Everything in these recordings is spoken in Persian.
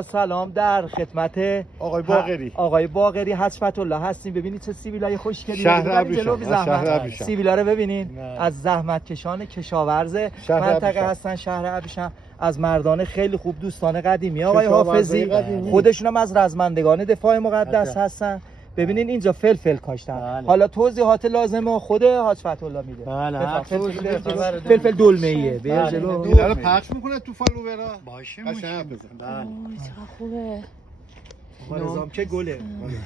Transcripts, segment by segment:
سلام، در خدمت آقای باقری حجفت الله هستیم. ببینید چه سیبیلای خوشگلی شهر سیبیلا رو ببینین. از زحمت کشان کشاورز منطقه هستن شهر ابریشم، از مردان خیلی خوب، دوستان قدیمی آقای حافظی، خودشون هم از رزمندگان دفاع مقدس هستن. ببینین اینجا فلفل کاشتن. حالا توضیحات لازمه خود حاج فتح الله میده. فلفل دلمه‌ایه. بیا جلو. اینا رو پخش میکنه تو فالوورا. باشه قشنگ بزن. چقدر خوبه. نظام که گله.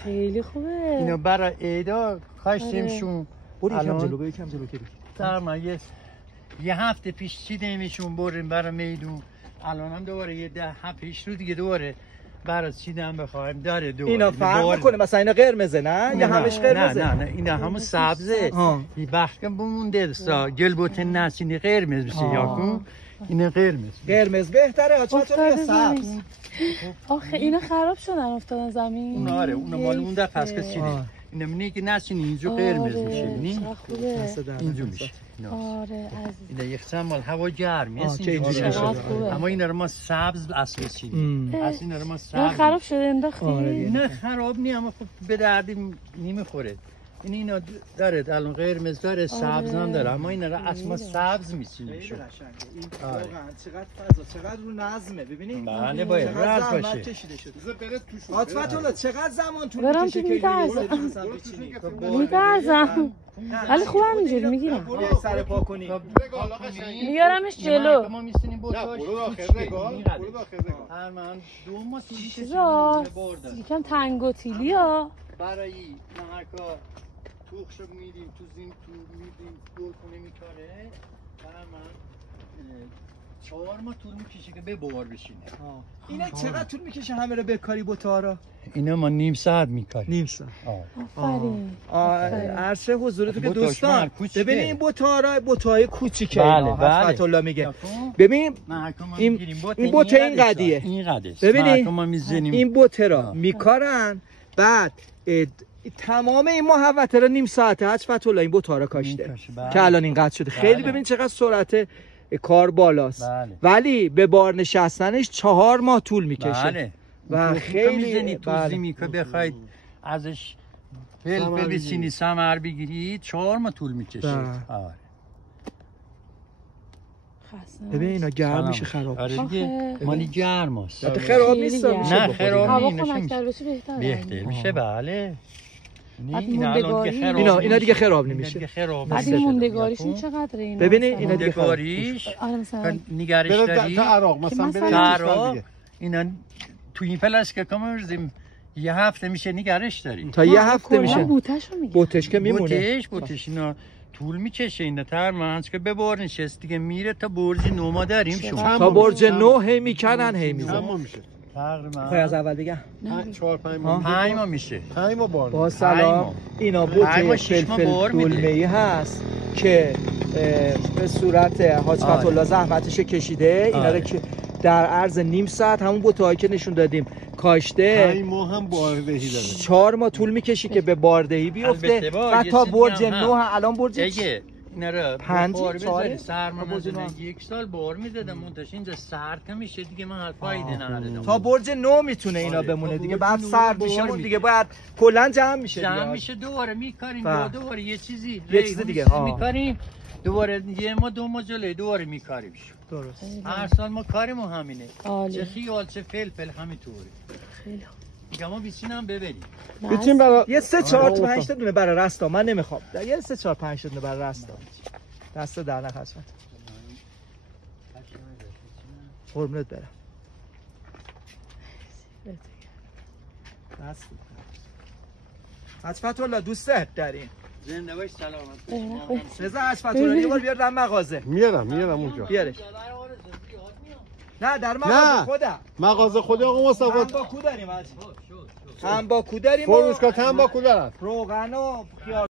خیلی خوبه. اینا برای عیدا کاشتیمشون. برو یکم جلو، یکم جلو که در ما یه هفته پیش چیدیمشون بریم برای میدون. الان هم دوباره یه 10-8 روز دیگه دوباره برای چیدن بخوایم داره دوباره. اینا فرق میکنه، مثلا اینا قرمزه نه یا همش قرمزه؟ نه اینا همون سبزه. این وقت بمونده سا گلبوت نسینی قرمز بشه یا کن. اینا قرمز بهتره. چطوره سبز؟ آخه اینا خراب شدن افتادن زمین. اونا مال اون دفعه است که چیدیم. اینا منی که نسینی اینجا قرمز میشه. ببینید اینجا میشه. آره اینا یک مال هوا گرمی است که اینجوری نشه. اما اینا رو ما سبز اصل چیدیم. اصل اینا رو ما سبز. خراب شده انداختی؟ نه خراب نی، اما خب به دردی نمیخوره. اینا داره الان قرمز داره، سبز هم داره، اما اینا رو اصلا سبز می‌چینیم. این واقعا چقدر فضا، چقدر رو نظمه. ببینید بله باید راز باشه. حتما تو چقدر زمان طول می‌کشه که می‌ترسم. ولی خوبم اینجوری میگیرم. سر پا کنی. میارمش جلو. ما می‌سینیم با برو داخل نگاه. برو داخل نگاه. هر من 2 ماه یکم تنگ و تیلی ها. برای نهارکا توخشو میدیم تو زین تو میدیم دور کنه میکاره. من 4 ماه طول میکشه که به بار بشینه. اینا چقدر طول میکشه همه رو بکاری بوتارا؟ اینا ما نیم ساعت میکاریم. نیم ساعت. آفرین. عرض حضورتون که دوستان ببینید این بوتای کوچیکه. بله حضرت الله میگه. ببین این بوت این قدیه. ببینید این بوت را میکارن، بعد تمام این محوطه را نیم ساعته حضرت الله این بوتا را کاشته که الان اینقدر شده. خیلی ببین چقدر سرعت کار بالاست. ولی به بار نشستنش 4 ماه طول میکشه. و خیلی توزیمی که بخواید ازش فلفل بچینی ثمر بگیرید 4 ماه طول میکشه. ببین اینا گرم میشه خراب. مالی گرم است. خراب نیست. نه خراب نیست. بهتر میشه. بله اینا دیگه خراب نمیشه. بعد این موندگاریشون چقدره اینا؟ ببینید اینا دیگه موندگاریش نگارش داری تا عراق مثلا برید اینا تو این پلاستیک کامرزیم یه هفته میشه نگارش داری. تا یه هفته میشه. بوتشو میگه. بوتش که میمونه. بوتش اینا طول میکشه. اینا ترمنز که به بار نشست دیگه میره تا برج 9 ما داریم شما. تا برج 9 هی میکنن هی میزنن. تقریبا از اول دیگه 4-5 ماه میشه. 5 ماه بار. با سلام. اینا بوته فلفل دلمه‌ای هست که به صورت حاج فتح الله زحمتش کشیده. اینا رو که در عرض نیم ساعت همون بوتهایی که نشون دادیم کاشته. 5 ماه هم باردهی داره. 4 ماه طول میکشه که به باردهی بیفته. و تا برج 9 الان برج اینا رو 5-4 سرمایه 1 سال بار میدادم منتش اینجا سرد میشه دیگه من فایده ندارم. تا برج 9 میتونه اینا بمونه دیگه. بعد سرد میشه دیگه باید کلا جمع میشه دوباره میکاریم. دوباره یه چیزی دیگه میکاریم. دوباره یه ما 2 ماه جلوی دوباره میکاریم. درست. هر سال ما کارمون همینه. چه خیال چه فلفل همینطوره. خیلی شما بیچینم ببینید. بیچین برای یه 3-4-5 تا دونه برای رستا. من نمیخوام. یه 3-4-5 تا دونه برای رستا. دست در نخواست. قربونت برم. دست. حضرت الله دوستت داریم. زنده باش سلامت. رضا حضرت الله یه بار بیار در مغازه. میارم اونجا. بیارش. نه در مغازه خودم. مغازه خود آقا مصطفی. تنباکو داریم. تنباکو داریم. فروشگاه تنباکو دارن. روغن و خیار